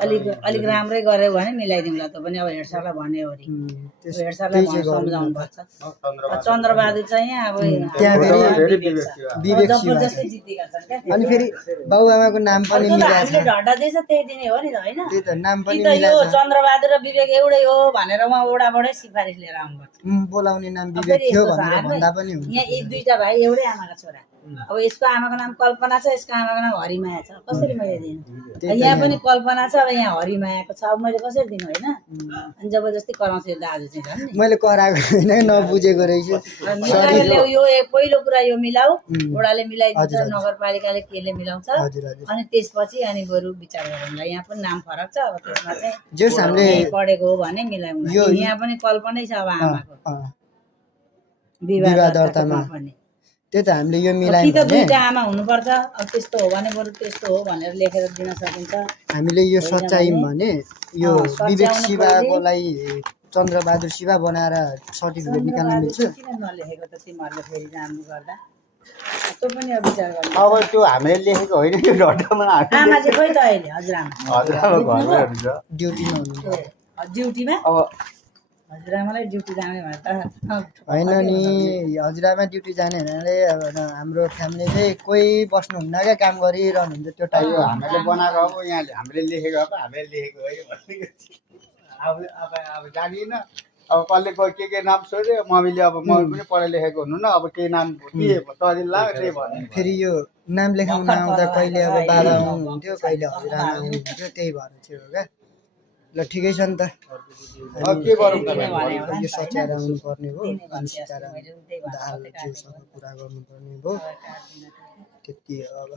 अलिक राम्रै गर्यो भने मिलाइदिउँला त पनि अब हेड सरलाई भन्यो अरे हेड सरलाई सम्झाउनु पर्छ चन्द्रबहादुर चाहिँ यहाँ अब जबरजस्ती जितेका छन् क्या अनि फेरि बाबुआमाको नाम पनि मिलाएको हामीले ढड्डा दिएछ त्यही दिने हो नि त हैन त्यही त नाम पनि यो चन्द्रबहादुर र विवेक एउटै हो भनेर उहाँ वडाबाटै सिफारिस लिएर आउनुपर्छ बोलाउने नाम विवेक थियो भनेर भन्दा पनि हुन्छ यहाँ यी दुईटा भाइ एउटै आमाका छोरा अब यसको आमाको नाम कल्पना छ यसको आमाको नाम हरिमाया छ कसरी मैले दिनु यहाँ पनि कल्पना छ अब यहाँ हरिमायाको छ अब मैले कसरी दिनु हैन अनि जबरजस्ती कराउँछ यो दाजु चाहिँ झन् नि मैले कराएको हैन नबुझेको रहेछु यो पहिलो कुरा यो मिलाऊ वडाले मिलाइदिन्छ नगरपालिकाले केले मिलाउँछ अनि त्यसपछि अनि बरु विचार गरौँला यहाँ पनि नाम फरक छ अब त्यसमा चाहिँ जस हामीले पढेको हो भने मिलाउँ यहाँ पनि कल्पनै छ अब आमाको विवाह दर्तामा पनि त्यही त हामीले यो मिलायौँ कि त दुईटा आमा हुनुपर्छ अब त्यस्तो हो भने बरु त्यस्तो हो भनेर लेखेर दिन सकिन्छ हामीले यो सच्यायौँ भने यो विवेक शिवाकोलाई चन्द्रबहादुर शिवा बनाएर सर्टिफिकेट निकाल्न मिल्छ किन नलेखेको त तिमीहरूले फेरि जान्नु गर्दा त्यो पनि अब विचार गर्नु अब त्यो हामीले लेखेको होइन त्यो ढड्डामा आमा चाहिँ खोइ त अहिले हजुरआमा ड्युटीमा हुनुहुन्छ ड्युटीमा अब हजुरआमालाई ड्युटी जाने भने त होइन नि हजुरआमा ड्युटी जाने हुनाले अब हाम्रो फ्यामिली चाहिँ कोही बस्नुहुन्न क्या काम गरिरहनुहुन्छ त्यो टाइम हामीले बनाएको अब यहाँ हामीले लेखेको अब हामीले लेखेको है अब जानिएन अब कसले के नाम सोध्यो मम्मीले अब मम्मी पनि पढे लेखेको हुनु न अब के नाम के तरिल लाग्यो त्यही भन्यो फेरि यो नाम लेखाउन आउँदा कहिले अब बाबा आउनुहुन्थ्यो कहिले हजुरआमा आउनुहुन्थ्यो त्यही भएर चाहिँ हो क्या ल ठिकै छ नि त अब के गरौँ त यो सच्याएर आउनुपर्ने हो अनि सिकाएर दाल जिउसँग कुरा गर्नुपर्ने भयो त्यति हो अब